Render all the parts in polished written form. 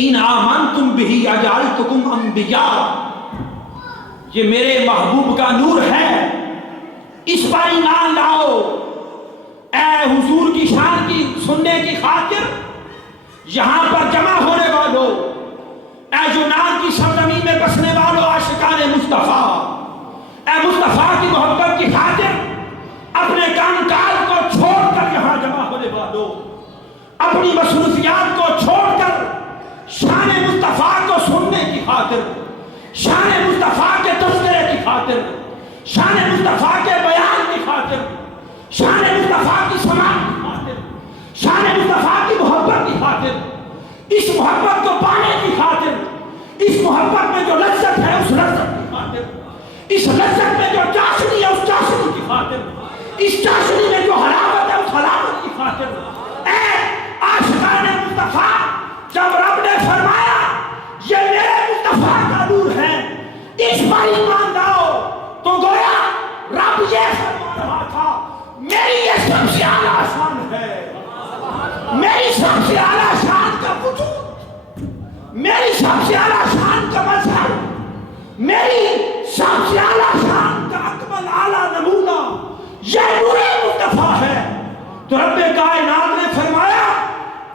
ان آمنتم بہ اجعلتکم انبیاء، یہ میرے محبوب کا نور ہے، اس پر ایمان لاؤ۔ اے حضور کی شان کی سننے کی خاطر یہاں پر جمع ہونے والوں، اے یونان کی سرزمین میں بسنے والوں، عاشقان مصطفیٰ، اے مصطفیٰ کی محبت کی خاطر اپنے کام کاج کو چھوڑ کر یہاں جمع ہونے والوں، اپنی مصروفیات کو چھوڑ کر شان مصطفیٰ کو سننے کی خاطر، شان مصطفیٰ کے تذکرے کی خاطر، شان مصطفیٰ کے بیان کی خاطر، شان مصطفیٰ کی سماعت کی خاطر، شان مصطفیٰ کی محبت کی خاطر، اس محبت کو پانے کی خاطر، اس محبت میں جو لذت ہے اس لذت کی خاطر، اس لذت میں جو چاشنی ہے اس چاشنی کی خاطر، اس چاشنی میں جو حلاوت ہے اس حلاوت کی خاطر، اے عاشقان مصطفیٰ، جب رب نے فرمایا یہ میرے مصطفیٰ کا نور ہے، اس پر ایمان لاؤ، تو گویا رب یہ فرما رہا تھا میری یہ سب سے اعلیٰ شان ہے، میری سب سے اعلیٰ شان کا وجود، میری سب سے اعلیٰ شان کا مظہر، میری سب سے اعلیٰ شان کا اکمل اعلیٰ نمونہ یہ نور مصطفیٰ ہے۔ تو رب کائنات نے فرمایا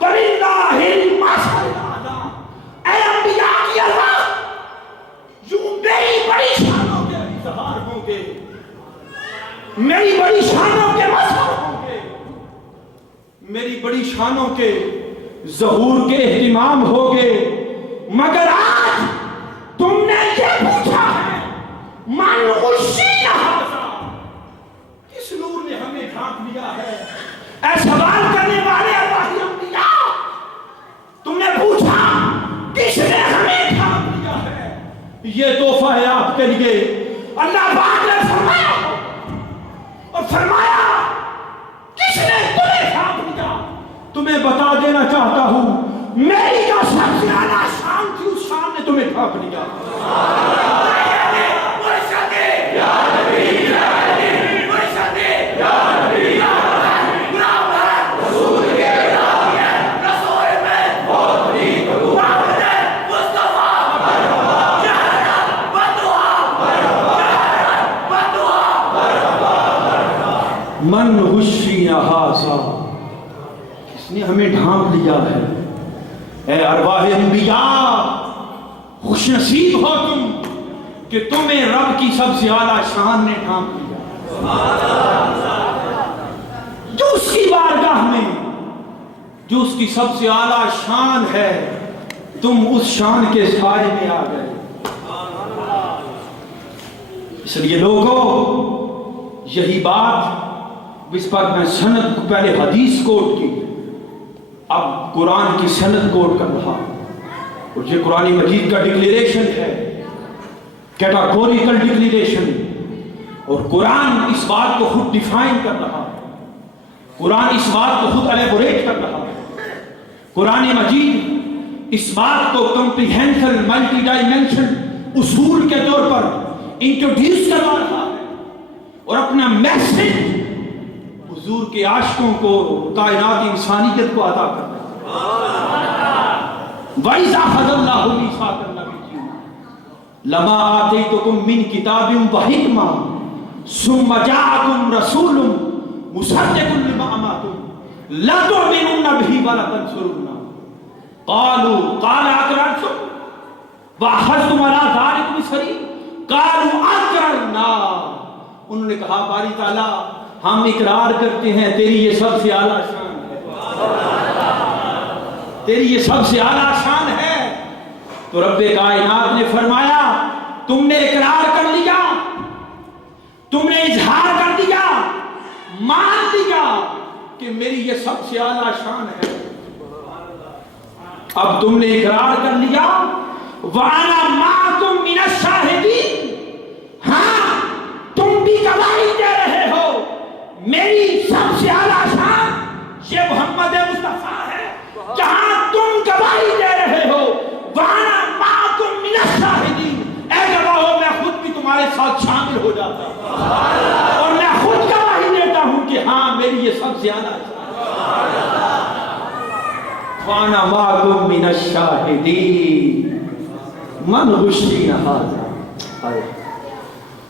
وَلِلَّهِ الْمَثَلُ الْأَعْلَىٰ، اے انبیاء کی اللہ یوں میری بڑی شانوں کے اظہار ہوں گے، میری بڑی شانوں کے مظہر ہوں گے، میری بڑی شانوں کے ظہور کے اہتمام ہوگے، مگر آج تم نے یہ پوچھا ہے من غشی ھذا، کس نور نے ہمیں ڈھانپ لیا ہے؟ اے سوال کرنے والے اللہ انبیاء، تم نے پوچھا کس نے ہمیں ڈھانپ لیا ہے؟ یہ تحفہ ہے آپ کے لیے، اللہ پاک نے فرمایا اور فرمایا کس نے تمہیں ڈھانپ لیا؟ تمہیں بتا دینا چاہتا ہوں میری جو سب سے اعلیٰ شان تھی اس شان نے تمہیں ڈھانپ لیا۔ من غشینا ھذا، کس نے ہمیں ڈھانپ لیا ہے؟ اے ارواح انبیاء، خوش نصیب ہو تم کہ تمہیں رب کی سب سے اعلیٰ شان نے ڈھانپ لیا، جو اس کی بارگاہ میں جو اس کی سب سے اعلیٰ شان ہے، تم اس شان کے سائے میں آ گئے۔ اس لیے لوگوں، یہی بات اس پر میں سند پہلے حدیث کوٹ کی، اب قرآن کی سند کوٹ کر رہا، اور یہ قرآن مجید کا ڈکلیریشن ہے، کیٹاگوریکل ڈکلیریشن، اور قرآن اس بات کو خود ڈیفائن کر رہا، قرآن اس بات کو خود الیبوریٹ کر رہا، قرآن مجید اس بات کو کمپریہنسل ملٹی ڈائمینشن اصول کے طور پر انٹروڈیوس کروا رہا ہے، اور اپنا میسج حضور کے عاشقوں کو، کائنات انسانیت کو عطا کرنا۔ وَإِذَا أَخَذَ اللَّهُ مِيثَاقَ النَّبِيِّينَ لَمَا آتَيْتُكُم مِّن كِتَابٍ وَحِكْمَةٍ ثُمَّ جَاءَكُمْ رَسُولٌ مُصَدِّقٌ لِّمَا مَعَكُمْ لَتُؤْمِنُنَّ بِهِ وَلَتَنصُرُنَّهُ قَالَ أَقْرَرْتُمْ وَأَخَذْتُمْ عَلَىٰ ذَٰلِكُمْ إِصْرِي قَالُوا أَقْرَرْنَا، انہوں نے کہا باری تعالیٰ ہم اقرار کرتے ہیں تیری یہ سب سے اعلیٰ شان ہے، تیری یہ سب سے اعلیٰ شان ہے۔ تو رب کائنات نے فرمایا تم نے اقرار کر لیا، تم نے اظہار کر دیا، مان لیا کہ میری یہ سب سے اعلیٰ شان ہے، اب تم نے اقرار کر لیا وَأَنَا مَعَكُم مِّنَ الشَّاهِدِينَ، ہاں تم بھی گواہی دے رہے ہو میری سب سے اعلیٰ شان یہ محمد مصطفیٰ ہے، جہاں تم گواہی دے رہے ہو وَأَنَا مَعَكُم مِّنَ الشَّاهِدِينَ، اے گواہو میں خود بھی تمہارے ساتھ شامل ہو جاتا ہوں اور میں خود گواہی دیتا ہوں کہ ہاں میری یہ سب سے اعلیٰ شان۔ وَأَنَا مَعَكُم مِّنَ الشَّاهِدِينَ الساجدین من غشی نہاذا.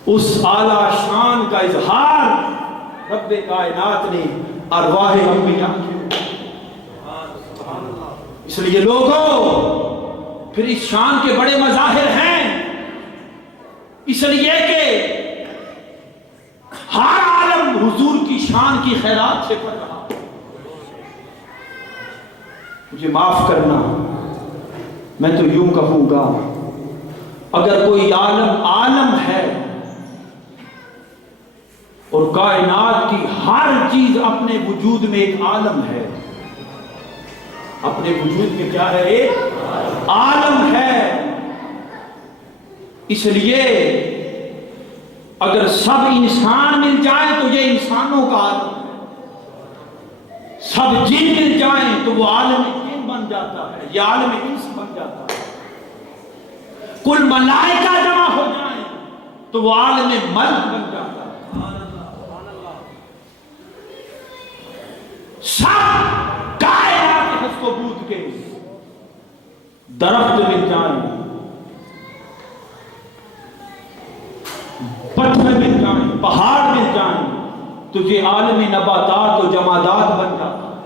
اس اعلیٰ شان کا اظہار رب کائنات نے ارواح انبیاء کی. اس لیے لوگوں پھر اس شان کے بڑے مظاہر ہیں، اس لیے کہ ہر عالم حضور کی شان کی خیرات سے پڑھ رہا. مجھے معاف کرنا، میں تو یوں کہوں گا اگر کوئی عالم ہے اور کائنات کی ہر چیز اپنے وجود میں ایک عالم ہے، اپنے وجود میں کیا ہے؟ ایک عالم ہے. اس لیے اگر سب انسان مل جائیں تو یہ انسانوں کا عالم ہے، سب جن مل جائیں تو وہ عالم جن بن جاتا ہے، یہ عالم انس بن جاتا ہے. کل ملائکہ جمع ہو جائیں تو وہ عالم ملک بن جاتا ہے. سب کائنات ہست و بود کے درخت مل جائیں، پتھر مل جائیں، پہاڑ مل جائیں تو یہ عالم نباتات و جمادات بن جاتا ہے.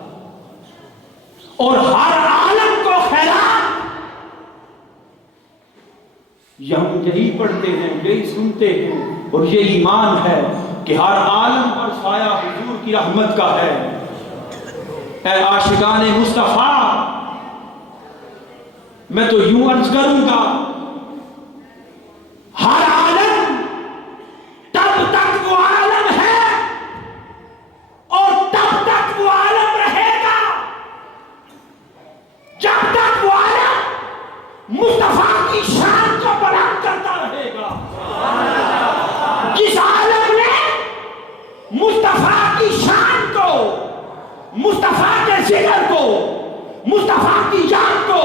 اور ہر عالم کو خیرات، یہ ہم یہی پڑھتے ہیں، یہی سنتے ہیں، اور یہ ایمان ہے کہ ہر عالم پر سایہ حضور کی رحمت کا ہے. اے عاشقان مصطفیٰ، میں تو یوں عرض کروں گا ہر عالم تب تک وہ عالم ہے اور تب تک وہ عالم رہے گا جب تک وہ عالم مصطفیٰ کی شان کو بلند کرتا رہے گا. جس عالم نے مصطفیٰ کی شان کو، مصطفیٰ کے ذکر کو، مصطفیٰ کی یاد کو،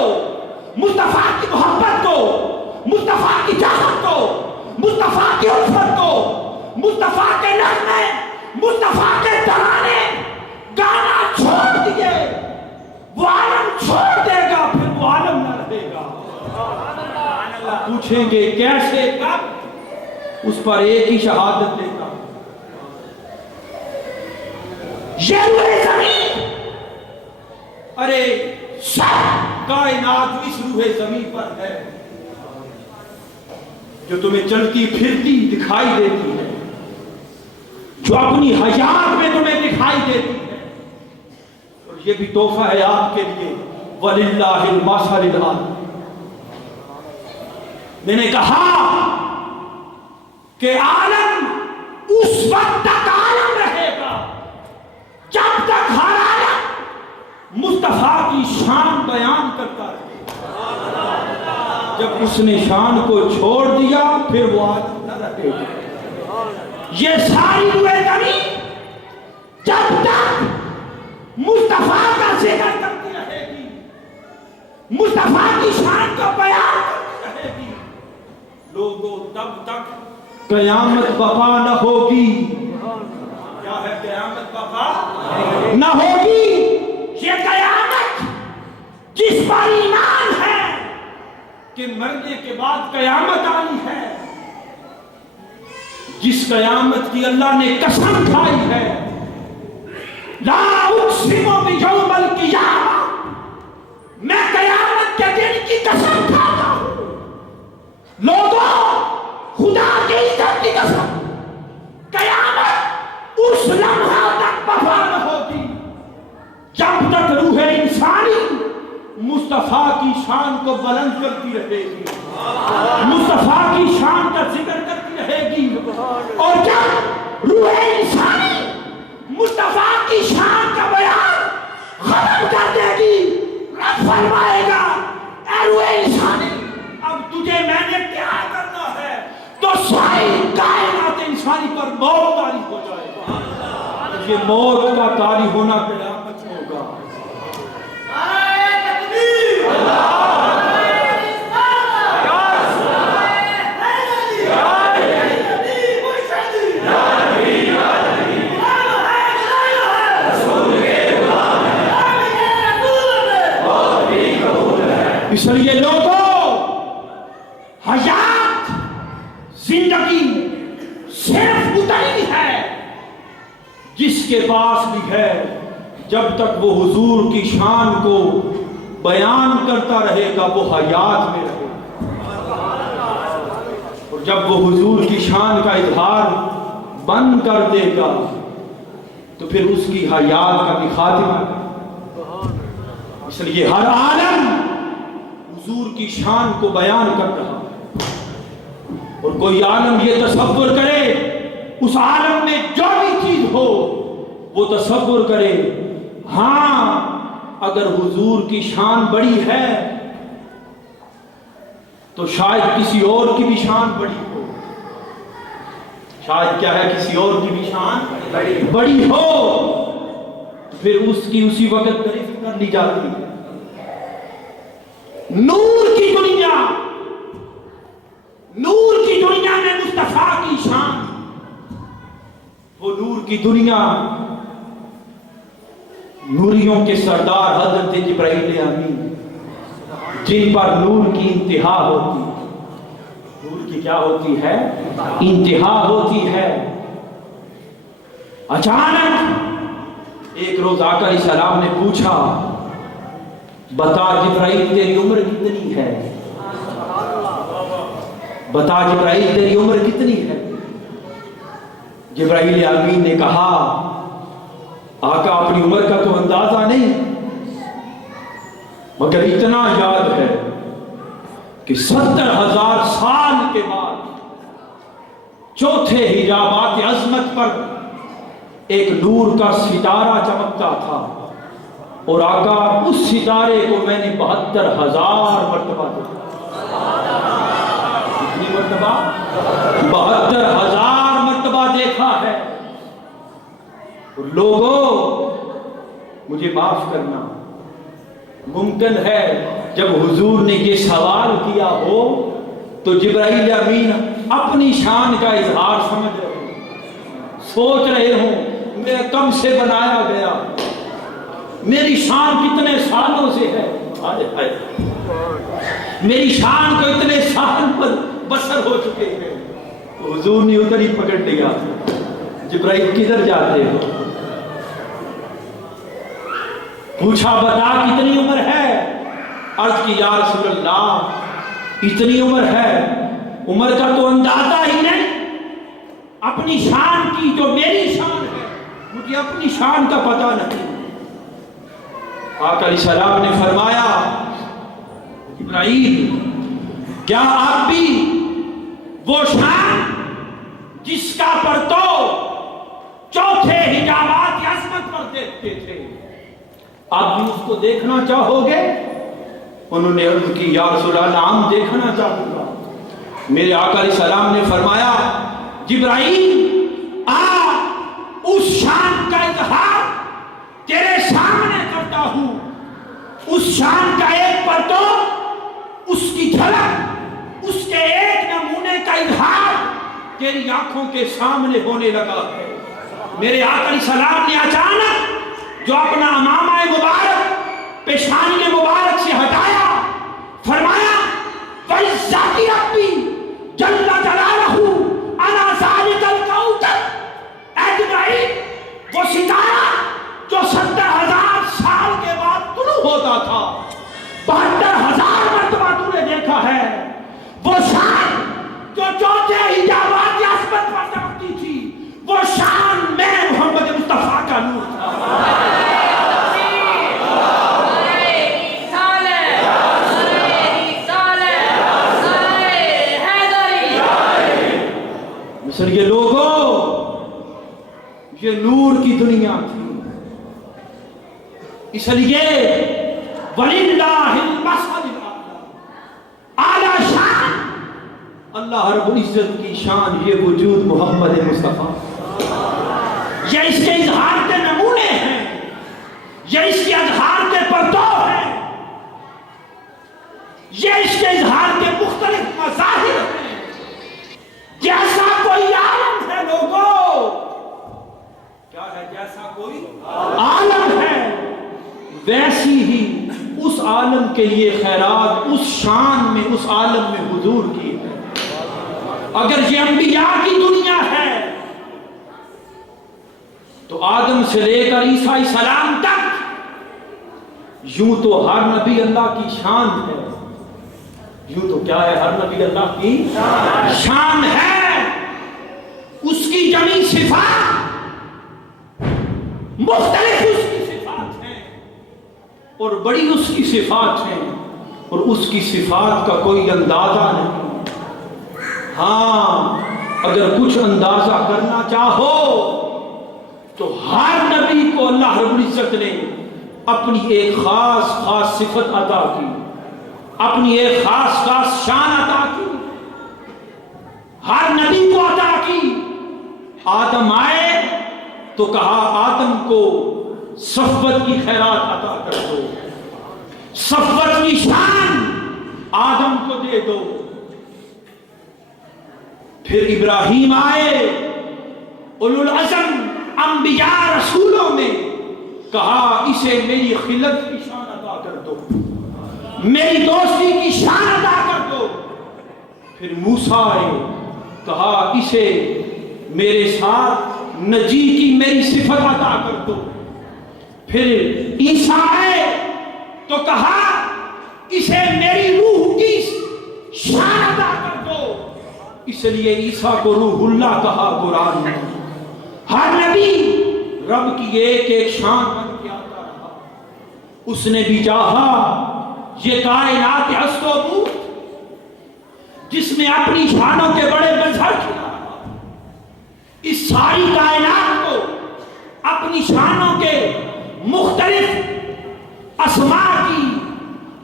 مصطفیٰ کی محبت کو، مصطفیٰ کی چاہت کو، مصطفیٰ کی الفت کو، مصطفیٰ کے نغمے، مصطفیٰ کے ترانے گانا چھوڑ دیے، وہ عالم چھوڑ دے گا، پھر وہ عالم نہ رہے گا. پوچھیں گے کیسے، کب؟ اس پر ایک ہی شہادت دیتا، یہ روح زمین. ارے سب کائنات اس روح زمین پر ہے جو تمہیں چلتی پھرتی دکھائی دیتی ہے، جو اپنی حیات میں تمہیں دکھائی دیتی ہے. اور یہ بھی تحفہ ہے آپ کے لیے، وَلِلَّهِ الْمَثَلُ الْأَعْلَىٰ. میں نے کہا کہ عالم اس وقت تک عالم رہے گا جب تک ہر عالم مصطفیٰ کی شان بیان کرتا رہے گا. جب اس نے شان کو چھوڑ دیا پھر وہ عالم نہ رہے گا. یہ ساری روح زمین جب تک مصطفیٰ کا ذکر کرتی رہے گی، مصطفیٰ کی شان کو بیان کرتی رہے گی، لوگوں تب تک قیامت بپا نہ ہوگی. کیا ہے قیامت بپا نہ ہوگی. یہ قیامت جس پر ایمان ہے کہ مرنے کے بعد قیامت آنی ہے، جس قیامت کی اللہ نے قسم کھائی ہے، لا اقسم بیوم القیامہ، میں قیامت کے دن کی قسم کھاتا ہوں. لوگوں خدا کی عزت کی قسم، قیامت اس لمحہ تک بپا نہ ہوگی جب تک روح انسانی مصطفیٰ کی شان کو بلند کرتی رہے گی، مصطفیٰ کی شان کا ذکر کرتی رہے گی. اور جب روح انسانی مصطفیٰ کی شان کا بیان ختم کر دے گی، رب فرمائے گا اے روح انسانی اب تجھے میں نے پیار کرنا ہے، تو ساری کائنات انسانی پر موت طاری ہو جائے گا. یہ موت کا طاری ہونا قیامت میں ہوگا. اس لیے لیے لوگوں، حیات زندگی صرف اتنی ہے جس کے پاس بھی ہے، جب تک وہ حضور کی شان کو بیان کرتا رہے گا وہ حیات میں رہے گا، اور جب وہ حضور کی شان کا اظہار بند کر دے گا تو پھر اس کی حیات کا بھی خاتمہ ہے۔ اس لیے ہر عالم حضور کی شان کو بیان کر رہا ہے، اور کوئی عالم یہ تصور کرے، اس عالم میں جو بھی چیز ہو وہ تصور کرے ہاں اگر حضور کی شان بڑی ہے تو شاید کسی اور کی بھی شان بڑی ہو، شاید کیا ہے کسی اور کی بھی شان بڑی ہو، پھر اس کی اسی وقت تعریف کر لی جاتی ہے۔ نور کی دنیا میں مصطفیٰ کی شان، وہ نور کی دنیا نوریوں کے سردار حضرت جبرائیل امین، جن پر نور کی انتہا ہوتی ہے، نور کی کیا ہوتی ہے؟ انتہا ہوتی ہے۔ اچانک ایک روز آقا علیہ السلام نے پوچھا، بتا جبرائیل تیری عمر کتنی ہے؟ بتا جبرائیل تیری عمر کتنی ہے؟ جبرائیل امین نے کہا، آقا اپنی عمر کا تو اندازہ نہیں، مگر اتنا یاد ہے کہ 70,000 سال کے بعد چوتھے حجابات عظمت پر ایک نور کا ستارہ چمکتا تھا، اور آقا اس ستارے کو میں نے 72,000 مرتبہ دیکھا۔ کتنی مرتبہ؟ 72,000 مرتبہ دیکھا ہے۔ اور لوگوں مجھے معاف کرنا، ممکن ہے جب حضور نے یہ سوال کیا ہو تو جبرائیل امین اپنی شان کا اظہار سمجھ رہے ہوں، سوچ رہے ہوں میں کم سے بنایا گیا، میری شان کتنے سالوں سے ہے، میری شان کو اتنے سال پر بسر ہو چکے ہیں۔ حضور نے ادھر ہی پکڑ لیا، جبرائیل کدھر جاتے ہو؟ پوچھا بتا کتنی عمر ہے؟ عرض کی یا رسول اللہ اتنی عمر ہے، عمر کا تو اندازہ ہی نہیں، اپنی شان کی جو میری شان ہے مجھے اپنی شان کا پتہ نہیں۔ آقا علیہ السلام نے فرمایا، جبرائیل کیا آپ بھی وہ شان جس کا پرتو چوتھے حجابات عظمت پر دیکھتے تھے آپ بھی اس کو دیکھنا چاہو گے؟ انہوں نے عرض کی یا رسول اللہ نعم دیکھنا چاہوں گا۔ میرے آقا علیہ السلام نے فرمایا، جبرائیل اس شان کا اظہار تیرے سامنے کرتا ہوں، اس شان کا ایک پرتو، اس کی جھلک، اس کے ایک نمونے کا اظہار تیری آنکھوں کے سامنے ہونے لگا ہے۔ میرے آقا علیہ السلام نے اچانک جو اپنا امامہ مبارک پیشانی مبارک سے ہٹایا، فرمایا وَعِزَّتِ رَبِّي جَلَّ جَلَالَهُ أَنَا ذَلِكَ الْكَوْكَبُ، اے جبرائیل وہ ستارہ جو 70,000 سال کے بعد طلوع ہوتا تھا 72,000 مرتبہ تو نے دیکھا ہے، وہ شان جو چوتھے حجابات عظمت پر چمکتی تھی، وہ شان میں محمد مصطفیٰ کا نور تھا۔ مصر کے لوگوں یہ نور کی دنیا تھی، اس لیے وَلِلَّهِ الْمَثَلُ الْأَعْلَىٰ، اعلیٰ شان اللہ رب العزت کی شان، یہ وجود محمد مصطفیٰ، یہ اس کے اظہار کے نمونے ہیں، یہ اس کے اظہار کے پرتو ہیں، یہ اس کے اظہار کے مختلف مظاہر ہیں۔ جیسا کوئی عالم ہے لوگوں، کیا ہے جیسا کوئی عالم ہے، ویسی ہی اس عالم کے لیے خیرات اس شان میں اس عالم میں حضور کی ہے۔ اگر یہ انبیاء کی دنیا ہے تو آدم سے لے کر عیسیٰ علیہ السلام تک یوں تو ہر نبی اللہ کی شان ہے، یوں تو کیا ہے، ہر نبی اللہ کی شان ہے، اس کی جمیع صفات مختلف اس کی صفات ہیں اور بڑی اس کی صفات ہیں اور اس کی صفات کا کوئی اندازہ نہیں۔ ہاں اگر کچھ اندازہ کرنا چاہو تو ہر نبی کو اللہ رب العزت نے اپنی ایک خاص صفت عطا کی، اپنی ایک خاص شان عطا کی، ہر نبی کو عطا کی۔ آدم آئے تو کہا آدم کو صفوت کی خیرات عطا کر دو، صفوت کی شان آدم کو دے دو۔ پھر ابراہیم آئے، اولو العزم انبیاء رسولوں میں، کہا اسے میری خلت کی شان عطا کر دو، میری دوستی کی شان عطا کر دو۔ پھر موسیٰ آئے، کہا اسے میرے ساتھ نجی کی میری صفت عطا کر دو۔ پھر عیسیٰ آئے تو کہا اسے میری روح کی شان عطا کر دو، اس لیے عیسیٰ کو روح اللہ کہا قرآن میں۔ ہر نبی رب کی ایک ایک شان بن کے آتا رہا۔ اس نے بھی چاہا یہ کائنات ہست و بود جس میں اپنی شانوں کے بڑے مظہر کھلا رہا، اس ساری کائنات کو اپنی شانوں کے مختلف اسماء کی،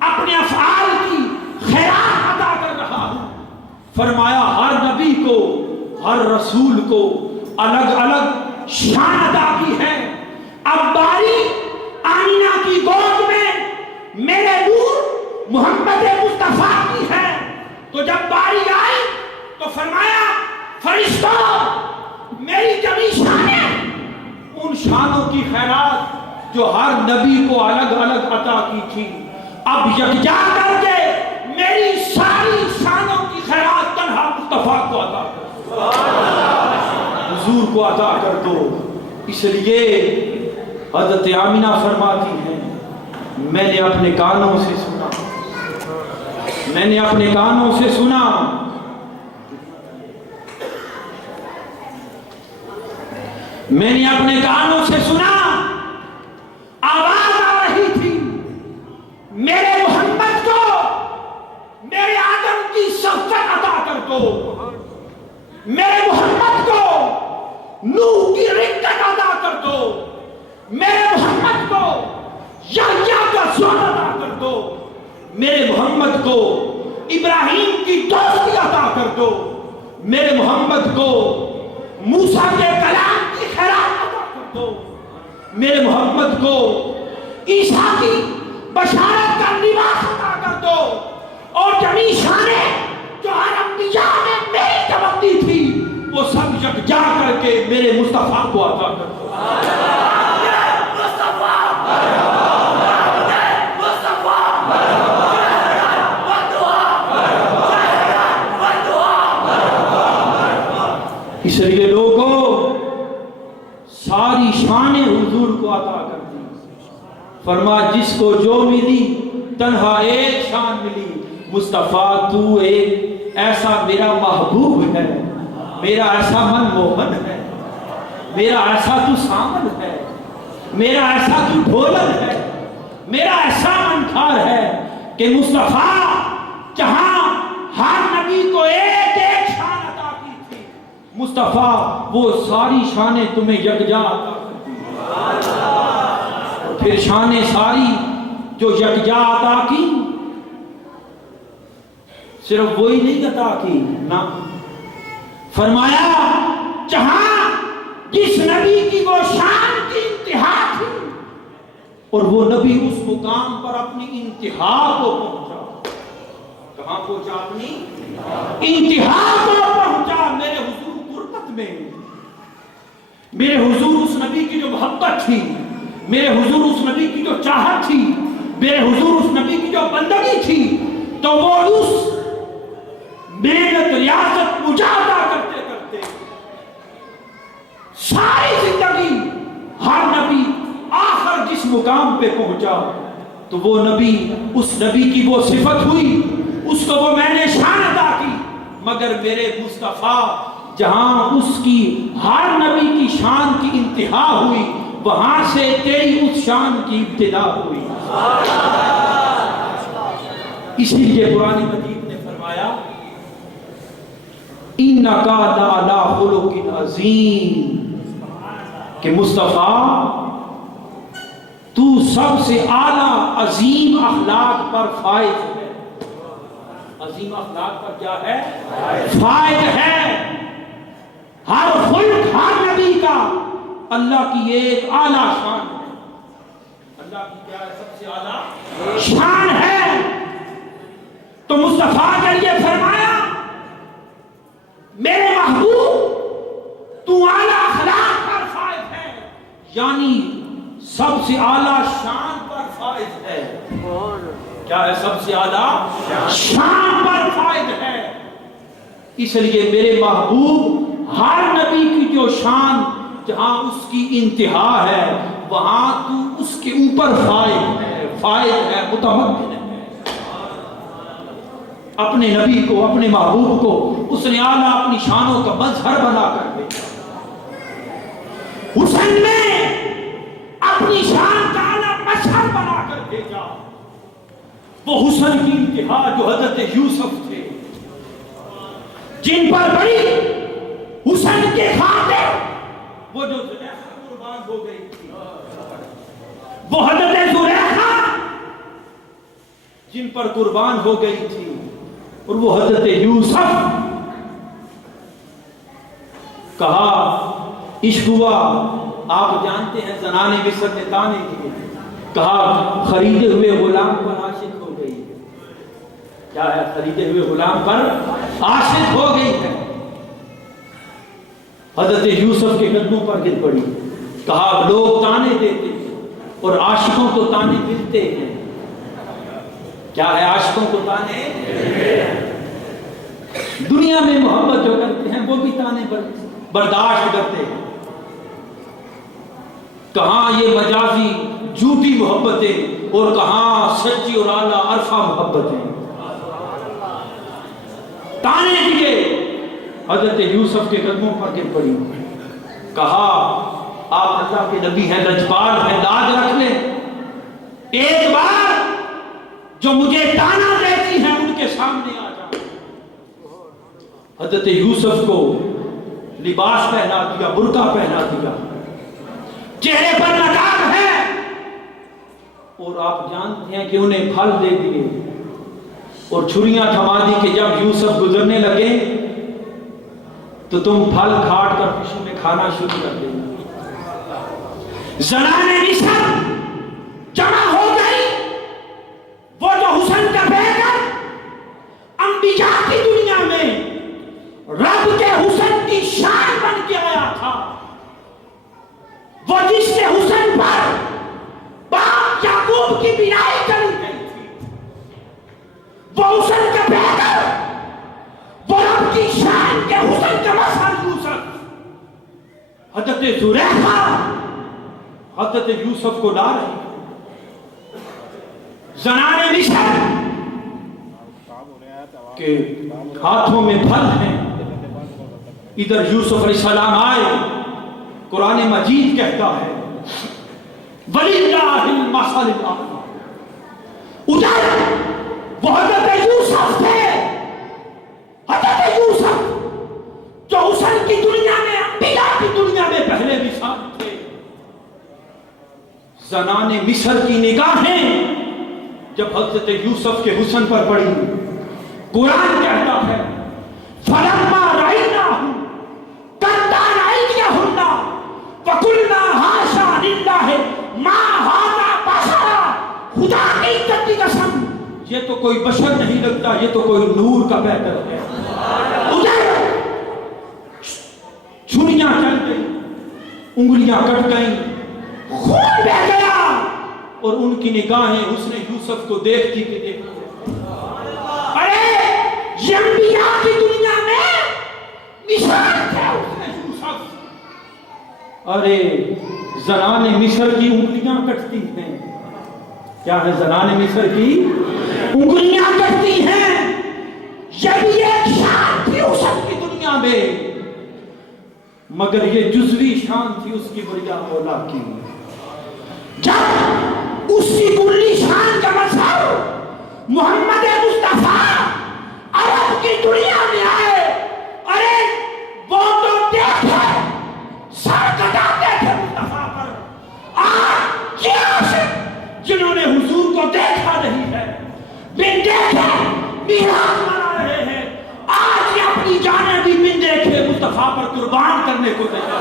اپنے افعال کی خیرات عطا کر رہا ہوں۔ فرمایا ہر نبی کو، ہر رسول کو الگ الگ شان عطا کی ہے۔ اب باری آمینہ کی گود میں میرے نور محمد مصطفیٰ کی ہے، تو جب باری آئی تو فرمایا فرشتوں میری جمیع شانیں، ان شانوں کی خیرات جو ہر نبی کو الگ الگ عطا کی تھی، اب یکجا کر کے میری ساری شانوں کی خیرات تنہا مصطفیٰ کو عطا کر دو، حضور کو عطا کر دو۔ اس لیے حضرت آمینہ فرماتی ہیں میں نے اپنے کانوں سے سنا، میں نے اپنے کانوں سے سنا، میں نے اپنے کانوں سے سنا، آواز آ رہی تھی میرے محمد کو میرے آدم کی صفت عطا کر دو، میرے محمد کو نوح کی رکت عطا کر دو، میرے محمد کو یحییٰ کا سوال عطا کر دو، میرے محمد کو ابراہیم کی دوستی عطا کر دو، میرے محمد کو موسیٰ کے کلام کی خیرات عطا کر دو، میرے محمد کو عیسیٰ کی بشارت کا لباس عطا کر دو، اور جمیع شانیں جو ہر انبیاء میں میری تمنی تھی وہ سب یکجا کر کے میرے مصطفیٰ کو عطا کر دو۔ اس لیے لوگوں ساری شانیں حضور کو عطا کر دی، فرما جس کو جو ملی تنہا ایک شان ملی، مصطفیٰ تو ایک ایسا میرا محبوب ہے، میرا ایسا من موہن ہے، میرا ایسا تو سامن ہے، میرا ایسا تو ڈھولن ہے، میرا ایسا منکھار ہے کہ مصطفیٰ جہاں ہر نبی کو ایک ایک شان عطا کی تھی، مصطفیٰ وہ ساری شانیں تمہیں یکجا عطا کرتی ہیں۔ پھر شانیں ساری جو یکجا عطا کی صرف وہی نہیں عطا کی، نہ فرمایا جہاں جس نبی کی وہ شان کی انتہا تھی اور وہ نبی اس مقام پر اپنی انتہا کو پہنچا، کہاں پہنچا؟ اپنی انتہا کو پہنچا میرے حضور قربت میں۔ میرے حضور اس نبی کی جو محبت تھی، میرے حضور اس نبی کی جو چاہت تھی، بے حضور اس نبی کی جو بندگی تھی تو وہ اس محنت ریاضت مجاہدہ کرتے کرتے ساری زندگی ہر نبی آخر جس مقام پہ پہنچا تو وہ نبی اس نبی کی وہ صفت ہوئی اس کو وہ میں نے شان ادا کی مگر میرے مصطفیٰ جہاں اس کی ہر نبی کی شان کی انتہا ہوئی وہاں سے تیری اس شان کی ابتدا ہوئی اسی لیے قرآن مجید نے فرمایا اِنَّكَ لَعَلَىٰ خُلُقٍ عَظِيمٍ کہ مصطفیٰ تو سب سے اعلیٰ عظیم اخلاق پر فائز ہے عظیم اخلاق پر کیا ہے فائز ہے ہر خلق ہر نبی کا اللہ کی ایک اعلیٰ شان ہے اللہ کی کیا ہے سب سے اعلیٰ شان ہے تو مصطفیٰ نے یہ فرمایا میرے محبوب تو اعلیٰ اخلاق پر فائز ہے یعنی سب سے اعلیٰ شان پر فائز ہے کیا ہے سب سے اعلیٰ شان پر فائز ہے اس لیے میرے محبوب ہر نبی کی جو شان جہاں اس کی انتہا ہے وہاں تو اس کے اوپر فائز ہے متمکن ہے اپنے نبی کو اپنے محبوب کو اس نے اعلیٰ اپنی شانوں کا مظہر بنا کر دیا حسین نے اپنی شان کا اعلیٰ مظہر بنا کر بھیجا وہ حسن کی انتہا جو حضرت یوسف تھے جن پر بڑی حسن کے خاطر وہ جو زلیخا قربان ہو گئی تھی وہ حضرت زلیخا جن پر قربان ہو گئی تھی اور وہ حضرت یوسف کہا عشق ہوا آپ جانتے ہیں زنان مصر نے تانے دیے کہا خریدے ہوئے غلام پر عاشق ہو گئی کیا ہے خریدے ہوئے غلام پر عاشق ہو گئی ہے حضرت یوسف کے قدموں پر گر پڑی کہا لوگ تانے دیتے اور عاشقوں کو تانے ملتے ہیں کیا ہے عاشقوں کو تانے دنیا میں محبت جو کرتے ہیں وہ بھی تانے برداشت کرتے ہیں کہاں یہ مجازی جھوٹی محبتیں اور کہاں سچی اور اعلیٰ عرفہ محبتیں تانے دیے حضرت یوسف کے قدموں پر گر پڑی کہا آپ اللہ کے نبی ہیں لجپال ہیں لاج رکھ لیں ایک بار جو مجھے تانا دیتی ہیں ان کے سامنے آ جاؤ حضرت یوسف کو لباس پہنا دیا برقع پہنا دیا چہرے پر نقاب ہے اور آپ جانتے ہیں کہ انہیں پھل دے دیے اور چھریاں تھما دی کہ جب یوسف گزرنے لگے تو تم پھل کھاٹ کر خوشی میں کھانا شروع کر دیں زنان مصر جمع ہو گئی وہ جو حسن کا بیگر انبیاء کی دنیا میں رب کے حسن کی شان بن کے آیا تھا وہ جس کے حسن پر باپ یعقوب کی بینائی کری گئی تھی وہ حسن کا بیگر وہ رب کی شان کے حسن کا مظہر یوسف حضرت زلیخا حضرت یوسف کو لا رہی زنان مصر کہ ہاتھوں میں پھل ہیں ادھر یوسف علیہ السلام آئے قرآن مجید کہتا ہے وَلِلَّهِ الْمَثَلُ الْأَعْلَىٰ ادھر وہ حضرت یوسف تھے حضرت یوسف جو حسن کی دنیا میں انبیاء کی دنیا میں پہلے مثال تھے زنان مصر کی نگاہیں جب حضرت یوسف کے حسن پر پڑی قرآن کہتا ہے فَلَمَّا رَأَيْنَاهُ قَدَّ أَيْدِيَهُنَّ وَقُلْنَا حَاشَا لِلَّهِ مَا هَذَا بَشَرًا خدا کی عزت کی قسم یہ تو کوئی بشر نہیں لگتا یہ تو کوئی نور کا بہتر ہے ادھر چھریاں چل گئی انگلیاں کٹ گئیں خون بہ گیا اور ان کی نگاہیں حسن یوسف کو دیکھتی کہ دیکھتی۔ ارے یہ انبیاء کی دنیا میں مثال تھے حسن یوسف۔ ارے زنان مصر کی انگلیاں کٹتی ہیں، کیا ہے زنان مصر کی انگلیاں کٹتی ہیں، یہ بھی ایک شان تھی یوسف کی دنیا میں، مگر یہ جزوی شان تھی اس کی بڑیا مولا کی۔ جب اسی کلی شان کا مظہر محمد مصطفیٰ عرب کی دنیا میں آئے، ارے وہ تو دیکھے سر کٹاتے تھے مصطفیٰ پر، آج یہ عاشق جنہوں نے حضور کو دیکھا نہیں ہے، بن دیکھے میراث منا رہے ہیں، آج یہ اپنی جانیں بھی بن دیکھے مصطفیٰ پر قربان کرنے کو تیار۔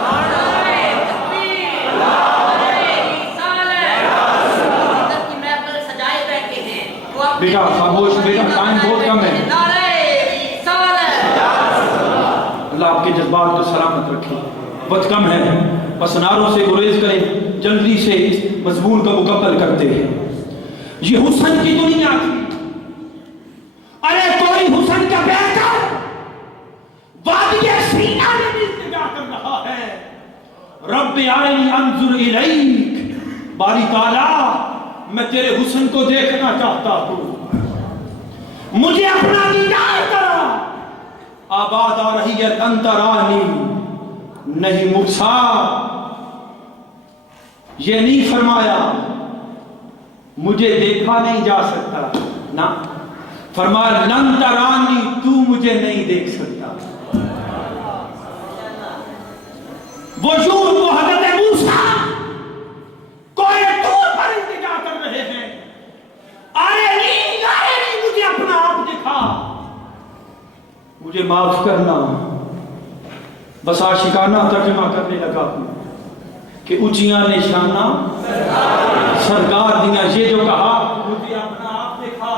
بیٹا خاموش، بیٹا ٹائم بہت کم ہے، اللہ آپ کے جذبات کو سلامت رکھے، وقت کم ہے، بس نعروں سے گریز کریں، جلدی سے اس مضمون کا مکمل کرتے ہیں۔ یہ حسن کی دنیا تھی، ارے کوئی حسن کا بہتر وادی سینہ میں بھی التجا کر رہا ہے، رب ارنی انظر الیک، باری تعالیٰ میں تیرے حسن کو دیکھنا چاہتا ہوں، مجھے اپنا دیدار کرا۔ آباد آ رہی ہے لن ترانی، نہیں موسیٰ یہ نہیں فرمایا مجھے دیکھا نہیں جا سکتا، نہ فرمایا لن ترانی، تو مجھے نہیں دیکھ سکتا۔ وجود وہ حضرت موسیٰ کوئی دور پر التجا کر رہے ہیں، آرے نہیں مجھے اپنا آپ دکھا، مجھے معاف کرنا۔ بس عاشقانہ ترجمہ کرنے لگا ہوں کہ اونچیاں نشانہ سرکار دیا، یہ جو کہا مجھے اپنا آپ دکھا،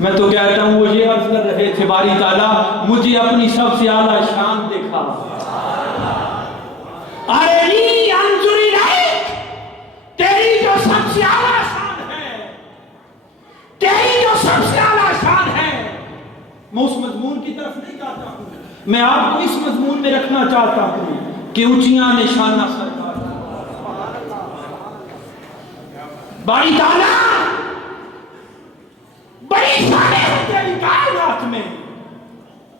میں تو کہتا ہوں وہ یہ عرض کر رہے تھے باری تعالیٰ مجھے اپنی سب سے اعلیٰ شان دکھا۔ ارنی انظر الیک، تیری جو سب سے اعلیٰ شان ہے، تیری جو سب سے اعلیٰ شان ہے، میں اس مضمون کی طرف نہیں جاتا ہوں، میں آپ کو اس مضمون میں رکھنا چاہتا ہوں کہ اونچیاں نشانہ سرکار باری تعالیٰ بڑی شان ہے تیری کائنات میں،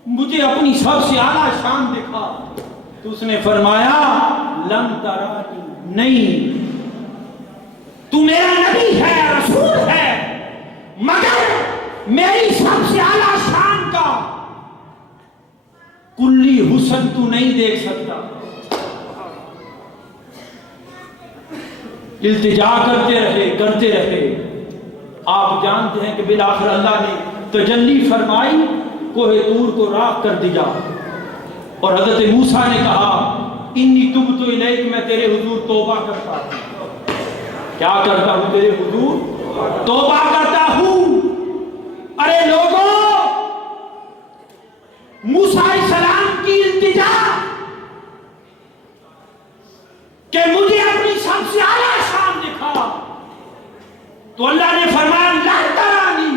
مجھے اپنی سب سے اعلیٰ شان دکھا۔ تو اس نے فرمایا لن ترانی، نہیں، تو میرا نبی ہے، رسول ہے، مگر میری سب سے اعلیٰ شان کا کلی حسن تو نہیں دیکھ سکتا۔ التجا کرتے رہے، آپ جانتے ہیں کہ بالآخر اللہ نے تجلی فرمائی، کوہ طور کو راکھ کر دیا، اور حضرت موسیٰ نے کہا انی تبت الیک، میں تیرے حضور توبہ کرتا ہوں۔ کیا کرتا ہوں؟ تیرے حضور توبہ کرتا ہوں۔ ارے لوگوں، موسیٰ علیہ السلام کی التجا کہ مجھے اپنی سب سے اعلیٰ شان دکھا، تو اللہ نے فرمایا لن ترانی،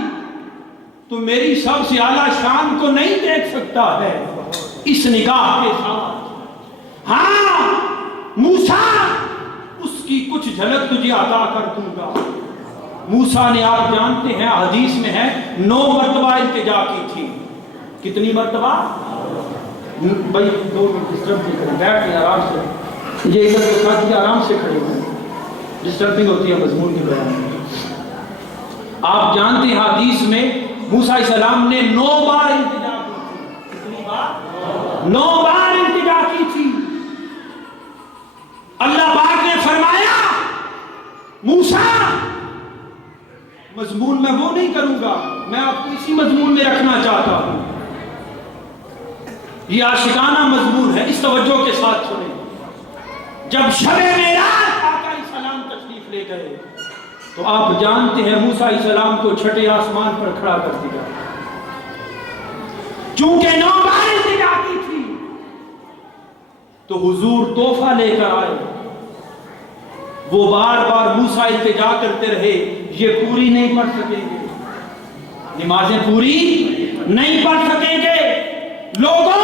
تو میری سب سے اعلیٰ شان کو نہیں دیکھ سکتا ہے اس نگاہ کے ساتھ۔ ہاں موسیٰ، اس کی کچھ جھلک تجھے عطا کر دوں گا۔ موسیٰ نے، آپ جانتے ہیں حدیث میں ہے 9 مرتبہ التجا کی تھی۔ کتنی مرتبہ؟ بھائی 2 منٹ ڈسٹرب نہیں کریں، بیٹھ کے آرام سے، یہ ادھر کے ساتھ آرام سے کھڑے ہوئے، ڈسٹربنگ ہوتی ہے مضمون کے بیان میں۔ آپ جانتے ہیں حدیث میں موسیٰ علیہ السلام نے 9 بار التجا کی تھی۔ کتنی بار؟ 9 بار التجا کی تھی۔ اللہ پاک نے فرمایا موسیٰ مضمون میں وہ نہیں کروں گا، میں آپ کو اسی مضمون میں رکھنا چاہتا ہوں۔ یہ عاشقانہ مضمون ہے، اس توجہ کے ساتھ سنیں۔ جب شب معراج آقا علیہ السلام تشریف لے گئے تو آپ جانتے ہیں موسیٰ علیہ السلام کو چھٹے آسمان پر کھڑا کر دیا، چونکہ 9 بار التجا کی تھی تو حضور تحفہ لے کر آئے۔ وہ بار بار موسیٰ التجا کرتے رہے، یہ پوری نہیں پڑھ سکیں گے، نمازیں پوری نہیں پڑھ سکیں گے۔ لوگوں